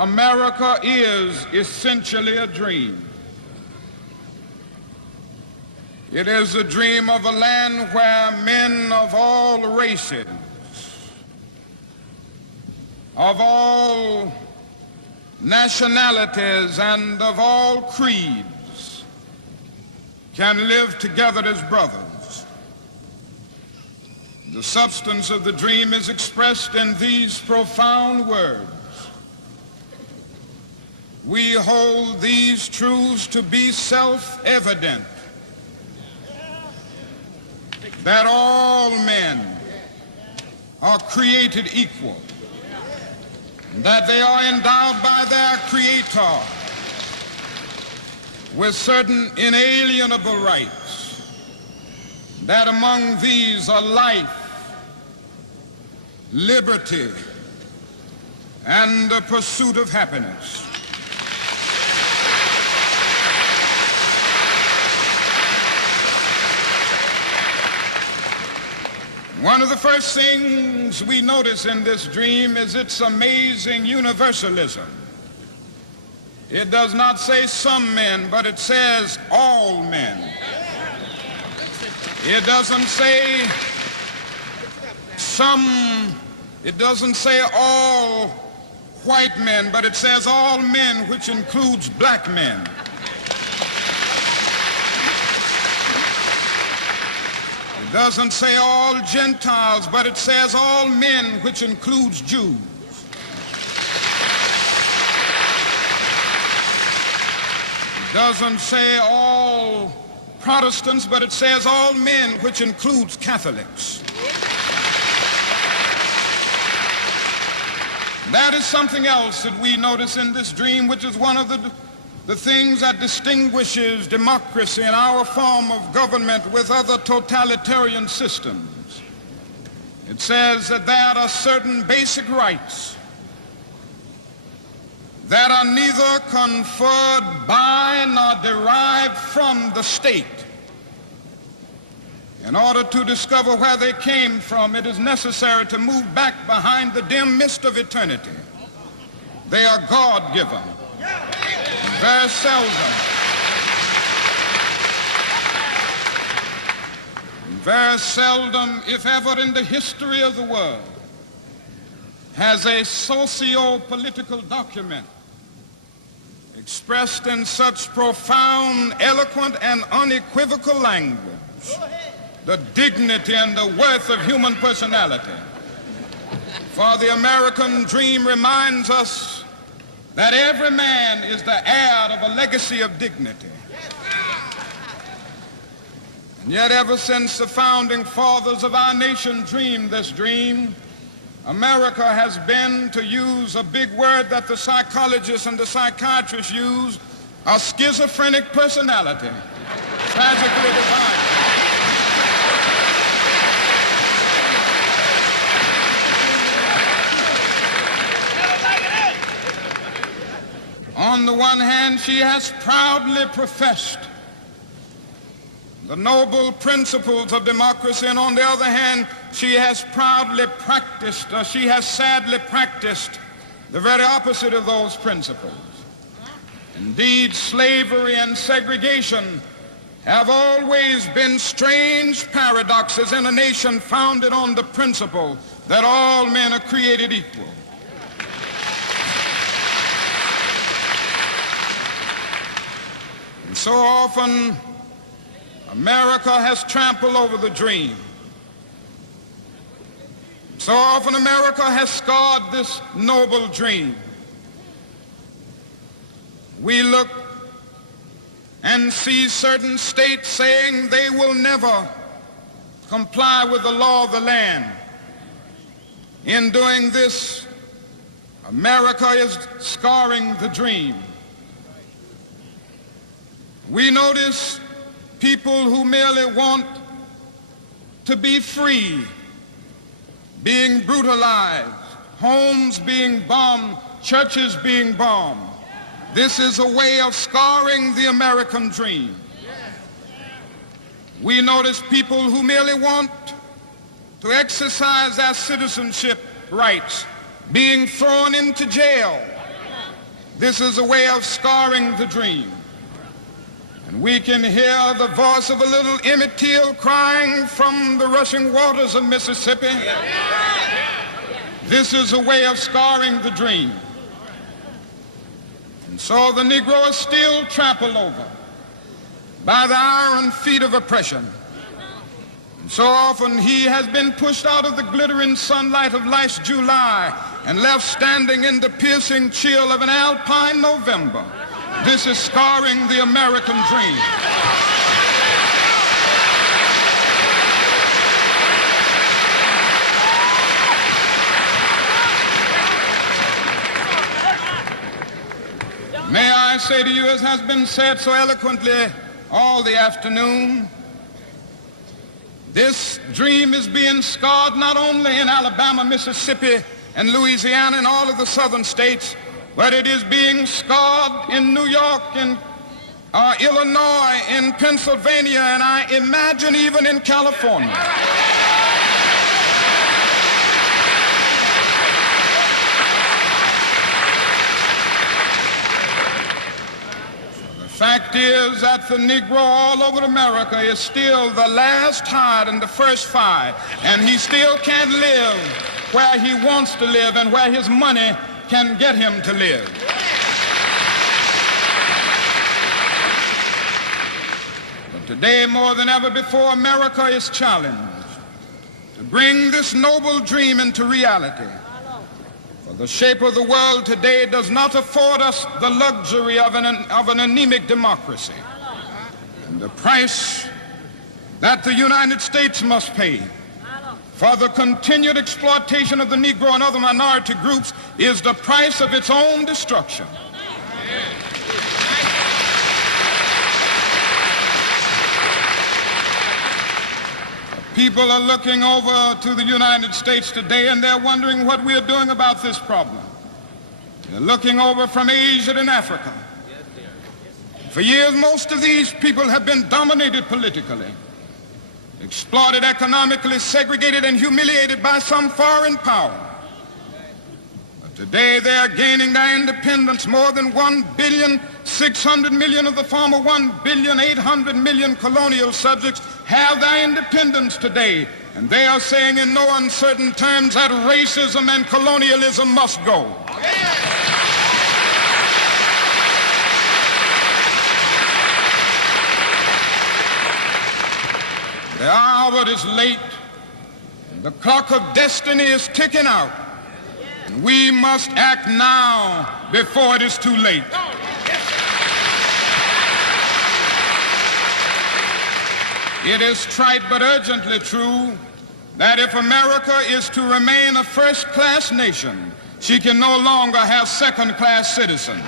America is essentially a dream. It is a dream of a land where men of all races, of all nationalities, and of all creeds can live together as brothers. The substance of the dream is expressed in these profound words. We hold these truths to be self-evident, that all men are created equal, that they are endowed by their Creator with certain inalienable rights, that among these are life, liberty, and the pursuit of happiness. One of the first things we notice in this dream is its amazing universalism. It does not say some men, but it says all men. It doesn't say it doesn't say all white men, but it says all men, which includes black men. It doesn't say all Gentiles, but it says all men, which includes Jews. It doesn't say all Protestants, but it says all men, which includes Catholics. That is something else that we notice in this dream, which is one of the things that distinguishes democracy and our form of government with other totalitarian systems. It says that there are certain basic rights that are neither conferred by nor derived from the state. In order to discover where they came from, it is necessary to move back behind the dim mist of eternity. They are God-given. Very seldom, if ever in the history of the world, has a socio-political document expressed in such profound, eloquent, and unequivocal language the dignity and the worth of human personality. For the American dream reminds us that every man is the heir of a legacy of dignity. And yet ever since the founding fathers of our nation dreamed this dream, America has been, to use a big word that the psychologists and the psychiatrists use, a schizophrenic personality, tragically divided. On the one hand, she has proudly professed the noble principles of democracy, and on the other hand, she has proudly practiced, or she has sadly practiced, the very opposite of those principles. Indeed, slavery and segregation have always been strange paradoxes in a nation founded on the principle that all men are created equal. And so often, America has trampled over the dream. So often, America has scarred this noble dream. We look and see certain states saying they will never comply with the law of the land. In doing this, America is scarring the dream. We notice people who merely want to be free being brutalized, homes being bombed, churches being bombed. This is a way of scarring the American dream. We notice people who merely want to exercise their citizenship rights being thrown into jail This is a way of scarring the dream. And we can hear the voice of a little Emmett Till crying from the rushing waters of Mississippi. This is a way of scarring the dream. And so the Negro is still trampled over by the iron feet of oppression. And so often he has been pushed out of the glittering sunlight of life's July and left standing in the piercing chill of an alpine November. This is scarring the American dream. May I say to you, as has been said so eloquently all the afternoon, this dream is being scarred not only in Alabama, Mississippi, and Louisiana and all of the southern states, but it is being scarred in New York, in Illinois, in Pennsylvania, and I imagine even in California. The fact is that the Negro all over America is still the last hired and the first fired, and he still can't live where he wants to live and where his money can get him to live. But today, more than ever before, America is challenged to bring this noble dream into reality. For the shape of the world today does not afford us the luxury of an anemic democracy. And the price that the United States must pay for the continued exploitation of the Negro and other minority groups is the price of its own destruction. People are looking over to the United States today and they're wondering what we are doing about this problem. They're looking over from Asia and Africa. For years, most of these people have been dominated politically, exploited economically, segregated and humiliated by some foreign power. But today they are gaining their independence. More than 1,600,000,000 of the former 1,800,000,000 colonial subjects have their independence today. And they are saying in no uncertain terms that racism and colonialism must go. The hour is late. The clock of destiny is ticking out. And we must act now before it is too late. It is trite but urgently true that if America is to remain a first-class nation, she can no longer have second-class citizens.